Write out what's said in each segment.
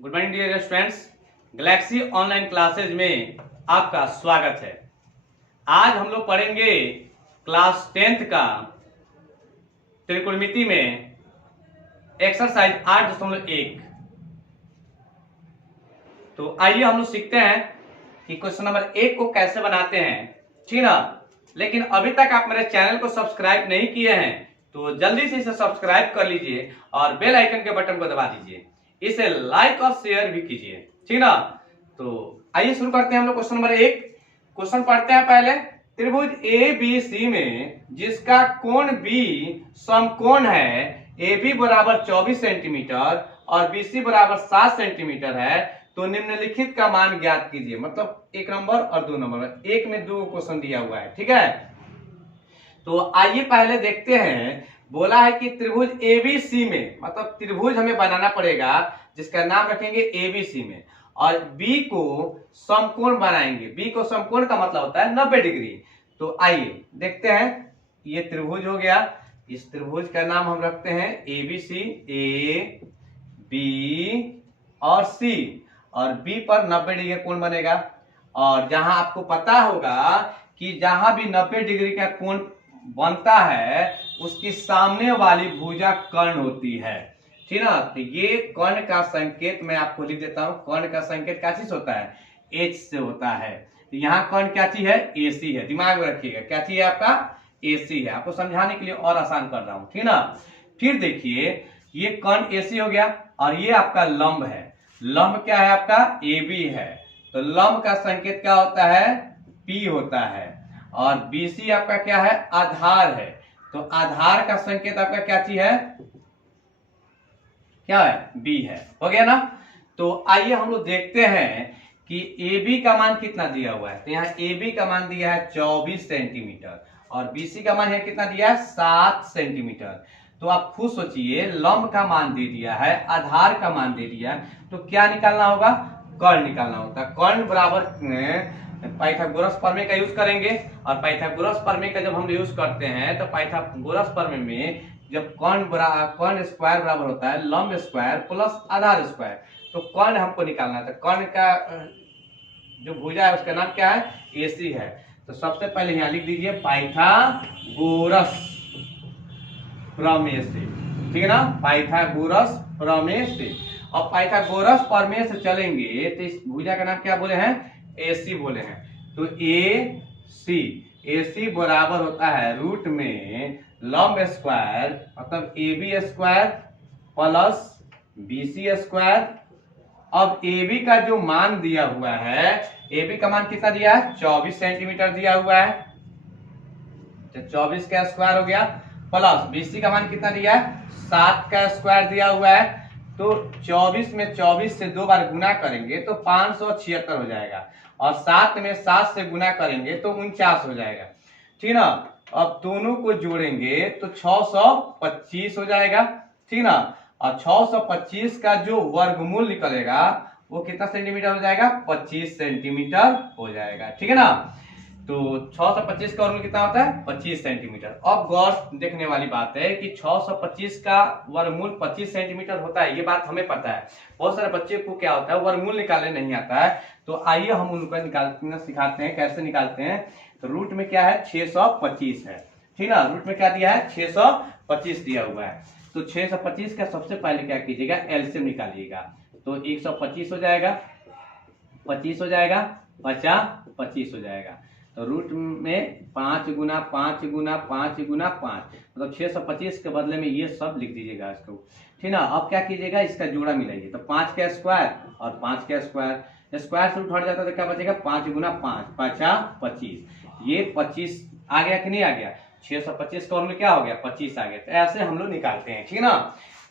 Good morning dear students, Galaxy online classes में आपका स्वागत है। आज हम लोग पढ़ेंगे क्लास 10th का त्रिकोणमिति में एक्सरसाइज 8.1। तो आइए हम लोग सीखते हैं कि क्वेश्चन नंबर 1 को कैसे बनाते हैं, ठीक ना। लेकिन अभी तक आप मेरे चैनल को सब्सक्राइब नहीं किए हैं तो जल्दी से इसे सब्सक्राइब कर लीजिए और बेल आइकन के बटन को दबा दीजिए। इसे लाइक और शेयर भी कीजिए, ठीक ना। तो आइए शुरू करते हैं हम लोग क्वेश्चन नंबर 1। क्वेश्चन पढ़ते हैं पहले। त्रिभुज ए बी सी में जिसका कोण बी समकोण है, ए बी बराबर 24 सेंटीमीटर और बी सी बराबर 7 सेंटीमीटर है, तो निम्नलिखित का मान ज्ञात कीजिए। मतलब 1 नंबर और 2 नंबर, एक में 2 क्वेश्चन दिया हुआ है, ठीक है। तो आइए पहले देखते हैं। बोला है कि त्रिभुज एबीसी में, मतलब त्रिभुज हमें बनाना पड़ेगा जिसका नाम रखेंगे एबीसी में, और बी को समकोण बनाएंगे। बी को समकोण का मतलब होता है 90 डिग्री। तो आइए देखते हैं। ये त्रिभुज हो गया, इस त्रिभुज का नाम हम रखते हैं एबीसी, ए बी और सी, और बी पर 90 डिग्री का कोण बनेगा। और जहां आपको पता होगा कि जहां भी 90 डिग्री का कोण बनता है उसकी सामने वाली भुजा कर्ण होती है, ठीक ना। तो ये कर्ण का संकेत मैं आपको लिख देता हूं। कर्ण का संकेत क्या चीज होता है? एच से होता है। तो यहाँ कर्ण क्या चीज है? एसी है। दिमाग में रखिएगा, क्या चीज है आपका? एसी है। आपको समझाने के लिए और आसान कर रहा हूं, ठीक ना। फिर देखिए, ये कर्ण एसी हो गया और ये आपका लंब है। लंब क्या है आपका? ए बी है। तो लंब का संकेत क्या होता है? पी होता है। और बीसी आपका क्या है? आधार है। तो आधार का संकेत आपका क्या चीज है? क्या है? बी है। हो गया ना। तो आइए हम लोग देखते हैं कि ए बी का मान कितना दिया हुआ है। तो यहाँ ए बी का मान दिया है 24 सेंटीमीटर और बीसी का मान है कितना दिया है? 7 सेंटीमीटर। तो आप खुद सोचिए, लंब का मान दे दिया है, आधार का मान दे दिया है, तो क्या निकालना होगा? कर्ण निकालना होता है। कर्ण बराबर पाइथागोरस प्रमेय का यूज करेंगे। और पाइथागोरस प्रमेय का जब हम यूज करते हैं तो पाइथागोरस प्रमेय में जब कर्ण स्क्वायर बराबर होता है लंब स्क्वायर प्लस आधार स्क्वायर, तो कर्ण हमको निकालना है। तो कर्ण का जो भुजा है उसका नाम क्या है? एसी है। तो सबसे पहले यहाँ लिख दीजिए पाइथागोरस प्रमेय से, ठीक है ना। पाइथागोरस प्रमेय से। और पाइथागोरस प्रमेय से चलेंगे तो इस भुजा का नाम क्या बोले हैं? एसी बोले हैं। तो ए सी बराबर होता है रूट में लंब स्क्वायर, मतलब A B square plus B C square. अब ए बी का जो मान दिया हुआ है, ए बी का मान कितना दिया है? 24 सेंटीमीटर दिया हुआ है। तो 24 का स्क्वायर हो गया, प्लस बीसी का मान कितना दिया है? 7 का स्क्वायर दिया हुआ है। तो 24 में 24 से 2 बार गुना करेंगे तो 576 हो जाएगा, और 7 में 7 से गुना करेंगे तो 49 हो जाएगा, ठीक ना। अब दोनों को जोड़ेंगे तो 625 हो जाएगा, ठीक ना। और 625 का जो वर्गमूल निकलेगा वो कितना सेंटीमीटर हो जाएगा? 25 सेंटीमीटर हो जाएगा, ठीक है ना। तो 625 का वर्गमूल कितना होता है? 25 सेंटीमीटर। अब गौर देखने वाली बात है कि 625 का वर्गमूल 25 सेंटीमीटर होता है, ये बात हमें पता है। बहुत सारे बच्चे को क्या होता है, वर्गमूल निकालने नहीं आता है। तो आइए हम उनको निकालना सिखाते हैं, कैसे निकालते हैं। तो रूट में क्या है? 625 है, ठीक ना। रूट में क्या दिया है? 625 दिया हुआ है। तो 625 का सबसे पहले क्या कीजिएगा? एलसीएम निकालिएगा। तो 125 हो जाएगा, 25 हो जाएगा, 50, 25 हो जाएगा। तो रूट में 5 गुना 5 गुना 5 गुना 5, मतलब 625 के बदले में ये सब लिख दीजिएगा इसको, ठीक ना। अब क्या कीजिएगा? इसका जोड़ा मिलाइए। तो 5 का स्क्वायर और 5 का स्क्वायर, स्क्वायर से रूट हट जाता है तो क्या बचेगा? 5 गुना 5, 50, 25। ये 25 आ गया कि नहीं आ गया? 625 का वर्गमूल क्या हो गया? 25 आ गया। तो ऐसे हम लोग निकालते हैं, ठीक है ना।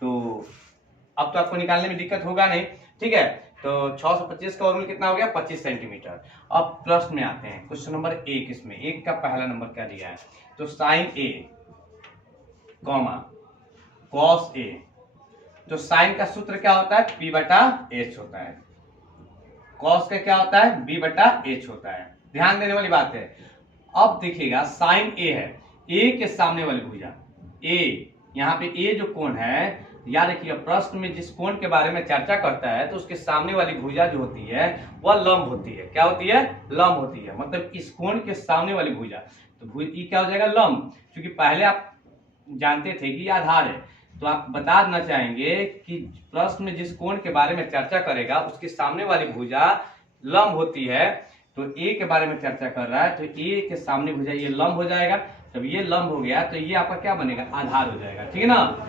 तो अब तो आपको निकालने में दिक्कत होगा नहीं, ठीक है। तो 625 का वर्गमूल कितना हो गया? 25 सेंटीमीटर। अब प्रश्न में आते हैं, क्वेश्चन नंबर 1। इसमें 1 का पहला नंबर क्या दिया है? तो sign A comma cos A. तो साइन का सूत्र क्या होता है? पी बटा एच होता है। कॉस का क्या होता है? बी बटा एच होता है। ध्यान देने वाली बात है। अब देखिएगा, साइन ए है, ए के सामने वाली भुजा ए, यहाँ पे ए जो कोण है याद रखिए प्रश्न में जिस कोण के बारे में चर्चा करता है तो उसके सामने वाली भुजा जो होती है वह लंब होती है। क्या होती है? लंब होती है। मतलब इस कोण के सामने वाली भुजा, तो ये क्या हो जाएगा? लंब। क्योंकि पहले आप जानते थे कि आधार है, तो आप बता देना चाहेंगे कि प्रश्न में जिस कोण के बारे में चर्चा करेगा उसके सामने वाली भुजा लंब होती है। तो ए के बारे में चर्चा कर रहा है तो ए के सामने भुजा ये लंब हो जाएगा। जब ये लंब हो गया तो ये आपका क्या बनेगा? आधार हो जाएगा। ठीक है ना?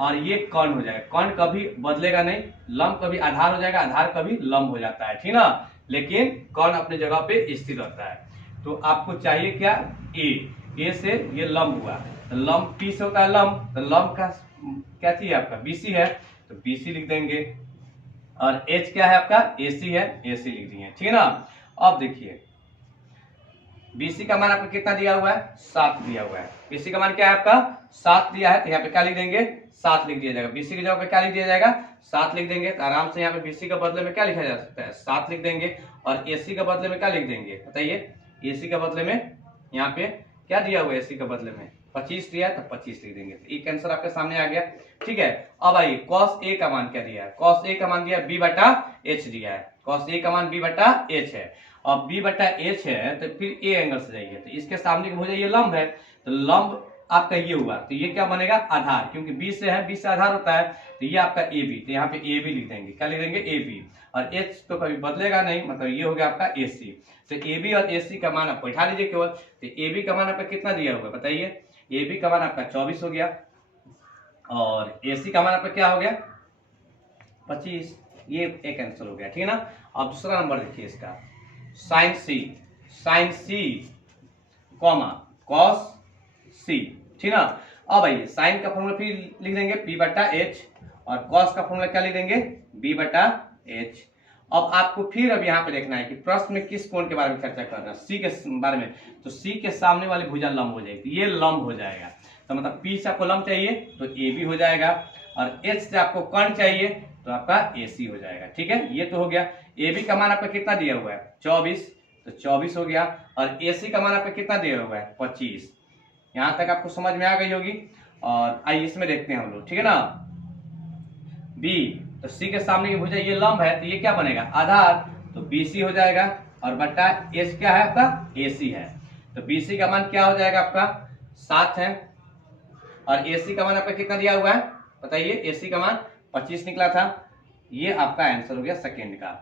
और ये कर्ण हो जाएगा। कर्ण कभी बदलेगा नहीं, लंब कभी आधार हो जाएगा, आधार कभी लंब हो जाता है। ठीक ना? लेकिन कर्ण अपनी जगह पे स्थिर रहता है। तो आपको चाहिए क्या? ए से ये लंब हुआ, तो लंब पी से होता है लंब, तो लंब का क्या चाहिए आपका? बीसी है, तो बीसी लिख देंगे। और एच क्या है आपका? एसी है, एसी लिख दिए। ठीक है ना? अब देखिए बीसी का मान आपको कितना दिया हुआ है? 7 दिया हुआ है। बीसी का मान क्या है आपका? 7 दिया है, तो यहाँ पे क्या लिख देंगे? 7 लिख दिया जाएगा। बीसी की जगह पे क्या लिख दिया जाएगा? 7 लिख देंगे। तो आराम से यहाँ पे बीसी के बदले में क्या लिखा जा सकता है? 7 लिख देंगे। और एसी के बदले में क्या लिख देंगे? बताइए। एसी के बदले में यहाँ पे क्या दिया हुआ है? एसी के बदले में 25 दिया है, तो 25 लिख देंगे। तो एक आंसर आपके सामने आ गया। ठीक है। अब आइए कॉस ए का मान क्या दिया है? कॉस ए का मान दिया बी बटा एच दिया है। कॉस ए का मान बी बटा एच है। अब बी बटा एच है तो फिर ए एंगल से जाइए, तो इसके सामने की भुजा ये लंब है, तो लंब आपका ये हुआ, तो ये क्या बनेगा? आधार। क्योंकि बी से है, बी से आधार होता है, तो ये आपका ए बी। तो यहाँ पे ए बी लिख देंगे। क्या लिख देंगे? A B. और एच तो कभी बदलेगा नहीं, मतलब ये हो गया आपका ए सी। तो ए बी और ए सी का मान आप बैठा लीजिए केवल। तो ए बी का मान आपका कितना दिया होगा? बताइए। ए बी का मान आपका 24 हो गया, और ए सी का मान आपका क्या हो गया? 25। ये एक आंसर हो गया। ठीक है ना? अब दूसरा नंबर देखिए इसका, साइन सी कॉमा कॉस सी। ठीक ना? अब आइए साइन का फॉर्मूला फिर लिख देंगे पी बटा एच, और कॉस का फॉर्मूला क्या लिख देंगे? बी बटा एच। अब आपको फिर अब यहाँ पे देखना है कि प्रश्न में किस कोण के बारे में चर्चा कर रहा है? सी के बारे में। तो सी के सामने वाली भुजा लंब हो जाएगी, ये लंब हो जाएगा। तो मतलब पी से आपको लंब चाहिए तो ए बी हो जाएगा, और एच से आपको कर्ण चाहिए तो आपका ए सी हो जाएगा। ठीक है? ये तो हो गया। ए बी का मान आपका कितना दिया हुआ है? 24, तो 24 हो गया। और ए सी का मान आपका कितना दिया हुआ है? 25। यहाँ तक आपको समझ में आ गई होगी। और आइए इसमें देखते हैं हम लोग। ठीक है ना? बी, तो सी के सामने की भुजा ये लंब है, तो ये क्या बनेगा? आधार, तो बीसी हो जाएगा। और बटा एच क्या है आपका? एसी है। तो बीसी का मान क्या हो जाएगा आपका? 7 है। और एसी का मान आपका कितना दिया हुआ है? बताइए। एसी का मान 25 निकला था। ये आपका आंसर हो गया सेकेंड का।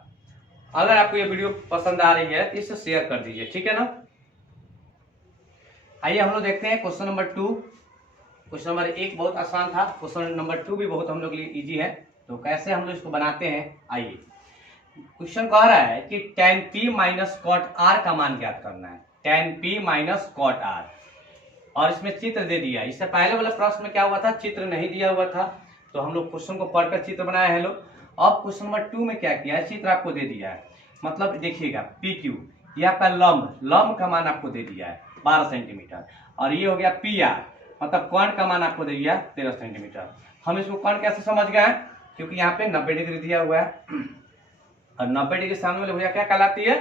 अगर आपको ये वीडियो पसंद आ रही है तो इसे शेयर कर दीजिए। ठीक है ना? आइए हम लोग देखते हैं क्वेश्चन नंबर 2। क्वेश्चन नंबर 1 बहुत आसान था, क्वेश्चन नंबर 2 भी बहुत हम लोग के लिए इजी है। तो कैसे हम लोग इसको बनाते हैं, आइए। क्वेश्चन कह रहा है कि tan p minus cot r का मान ज्ञात करना है। tan p minus cot r, और इसमें चित्र दे दिया। इससे पहले वाला प्रश्न में क्या हुआ था? चित्र नहीं दिया हुआ था, तो हम लोग क्वेश्चन को पढ़कर चित्र बनाए हैं लोग। अब क्वेश्चन नंबर 2 में क्या किया है? चित्र आपको दे दिया है। मतलब देखिएगा पी क्यू, ये आपका लंब का मान आपको दे दिया है 12 सेंटीमीटर। और ये हो गया पी आर, मतलब कर्ण का मान आपको दे दिया 13 सेंटीमीटर। हम इसको कर्ण कैसे समझ गए हैं? क्योंकि यहाँ पे 90 डिग्री दिया हुआ है, और 90 डिग्री सामने वाले भुजा क्या कहलाती है?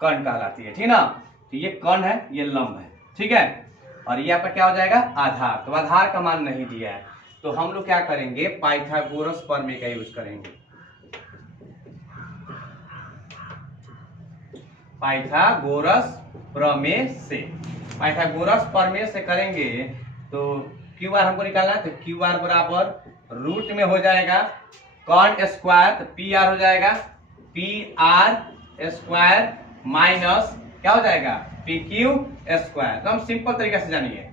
कर्ण कहलाती है। ठीक ना? तो ये कर्ण है, ये लंब है। ठीक है? और ये आपका क्या हो जाएगा? आधार। तो आधार का मान नहीं दिया है, तो हम लोग क्या करेंगे? पाइथागोरस प्रमेय का यूज करेंगे। पाइथागोरस प्रमेय से, पाइथागोरस प्रमेय से करेंगे तो क्यू आर हमको निकालना है। तो क्यू आर बराबर रूट में हो जाएगा कर्ण स्क्वायर, तो पी आर हो जाएगा पी आर स्क्वायर माइनस क्या हो जाएगा? P Q square. तो हम सिंपल तरीके से जानिए,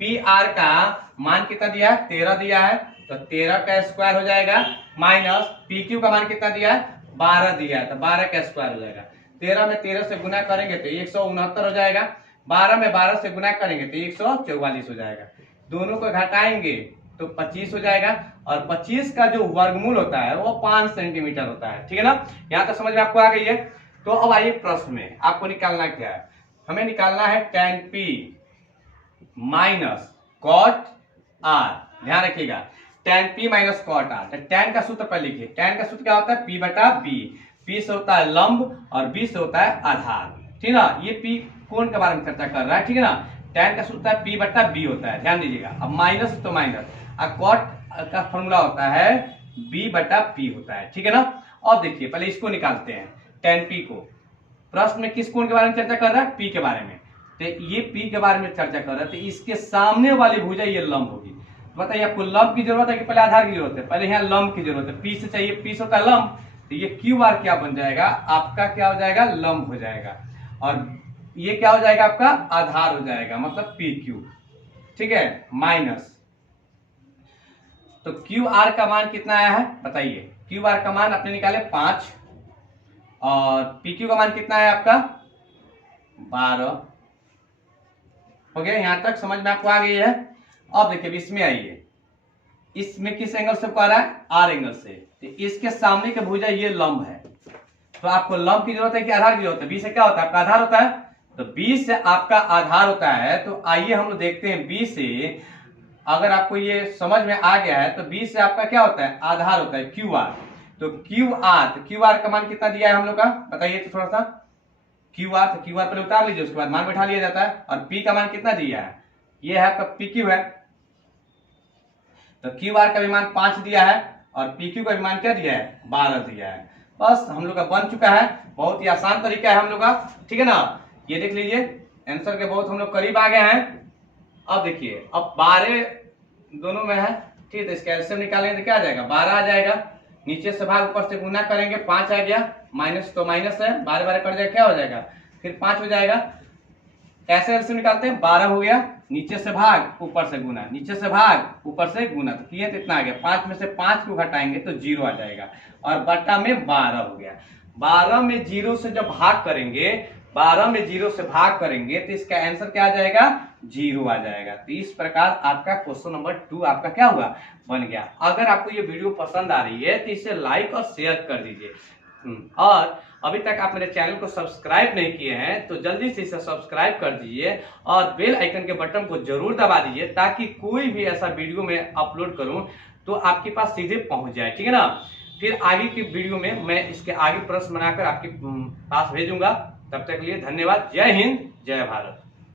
पी आर का मान कितना दिया है? 13 दिया है, तो 13 का स्क्वायर हो जाएगा, माइनस पी क्यू का मान कितना दिया है? 12 दिया है, तो 12 का स्क्वायर हो जाएगा। 13 में 13 से गुना करेंगे तो 169 हो जाएगा। 12 में 12 से गुना करेंगे तो 144 हो जाएगा। दोनों को घटाएंगे तो 25 हो जाएगा। और 25 का जो वर्गमूल होता है वो 5 सेंटीमीटर होता है। ठीक है ना? यहाँ तक समझ में आपको आ गई है। तो अब आइए प्रश्न में आपको निकालना क्या है? हमें निकालना है tan p minus cot r। ध्यान रखिएगा, tan p minus cot r। तो tan का सूत्र पर लिखिए। tan का सूत्र क्या होता है? p बटा b। p से होता है लंब और b से होता है आधार। ठीक है ना? ये p कोण के बारे में चर्चा कर रहा है। ठीक है ना? tan का सूत्र p बटा b होता है, ध्यान दीजिएगा। अब माइनस तो माइनस, और कॉट का फॉर्मूला होता है B/P होता है, ठीक है ना। और देखिए पहले इसको निकालते हैं, tan P को। प्रश्न में किस कोण के बारे में चर्चा कर रहा है? P के बारे में। तो ये P के बारे में चर्चा कर रहा है, तो इसके सामने वाली भुजा ये लंब होगी। बताइए आपको लंब की जरूरत है कि पहले आधार की जरूरत है? पहले यहाँ लंब की जरूरत है, P से चाहिए, P से होता है लंब। तो ये QR क्या बन जाएगा? आपका क्या हो जाएगा? लंब हो जाएगा। और ये क्या हो जाएगा? आपका आधार हो जाएगा, मतलब PQ, ठीक है, माइनस। तो QR का मान कितना आया है बताइए? QR का मान आपने निकाले 5 और PQ का मान कितना है आपका? 12। हो गया, यहां तक समझ में आपको आ गई है। अब देखिए इसमें आइए, इसमें किस एंगल से आ रहा है? R एंगल से। तो इसके सामने के भुजा ये लंब है, तो आपको लंब की जरूरत है कि आधार की जरूरत है? B से क्या होता है? आपका आधार होता है। तो B से आपका आधार होता है। तो आइए हम लोग देखते हैं B से, अगर आपको ये समझ में आ गया है तो B से आपका क्या होता है? आधार होता है QR। तो QR का मान कितना दिया है हम लोग का? बताइए तो थोड़ा सा। QR, तो QR पहले उतार लीजिए, उसके बाद मान बैठा लिया जाता है। और P का मान कितना दिया है? ये है आपका PQ है। तो QR का भी मान 5 दिया है और PQ का भी मान क्या दिया है? 12 दिया है। बस हम लोग का बन चुका है। बहुत ही आसान तरीका है हम लोग का, ठीक है ना। ये देख लीजिए, आंसर के बहुत हम लोग करीब आ गए हैं। अब देखिए, अब 12 दोनों में है, ठीक है। तो इसका एलसीएम निकालेंगे तो क्या आ जाएगा? 12 आ जाएगा। नीचे से भाग ऊपर से गुना करेंगे, 5 आ गया। माइनस तो माइनस है, 12 कट जाएगा, क्या हो जाएगा? फिर 5 हो जाएगा। कैसे एलसीएम निकालते हैं? 12 हो गया, नीचे से भाग ऊपर से गुना, नीचे से भाग ऊपर से गुना, तो किए तो इतना आ गया। 5 में से 5 को घटाएंगे तो 0 आ जाएगा और बट्टा में 12 हो गया। 12 में 0 से जब भाग करेंगे, 12 में 0 से भाग करेंगे तो इसका आंसर क्या आ जाएगा? 0 आ जाएगा। तो इस प्रकार आपका क्वेश्चन नंबर 2 आपका क्या हुआ? बन गया। अगर आपको ये वीडियो पसंद आ रही है तो इसे लाइक और शेयर कर दीजिए। और अभी तक आप मेरे चैनल को सब्सक्राइब नहीं किए हैं तो जल्दी से इसे सब्सक्राइब कर दीजिए और बेल आइकन के बटन को जरूर दबा दीजिए, ताकि कोई भी ऐसा वीडियो मैं अपलोड करूं तो आपके पास सीधे पहुंच जाए, ठीक है ना। फिर आगे की वीडियो में मैं इसके आगे प्रश्न बनाकर आपके पास भेजूंगा। तब तक के लिए धन्यवाद। जय हिंद, जय भारत।